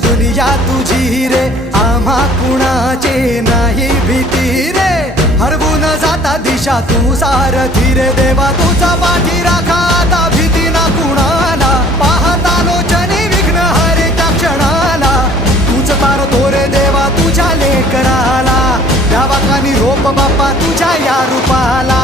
दुनिया तुझी रे आम्हा कुणाचे नाही भीती रे हरवून जाता दिशा तू सारथी रे देवा तुझा पाठी राखा आता भीती ना कुणाला पाहता लोचनी विघ्न हरे त्या क्षणाला तूच तारतो रे देवा तुझ्या लेकराला द्यावा कानी रोप बाप्पा तुझ्या या रूपाला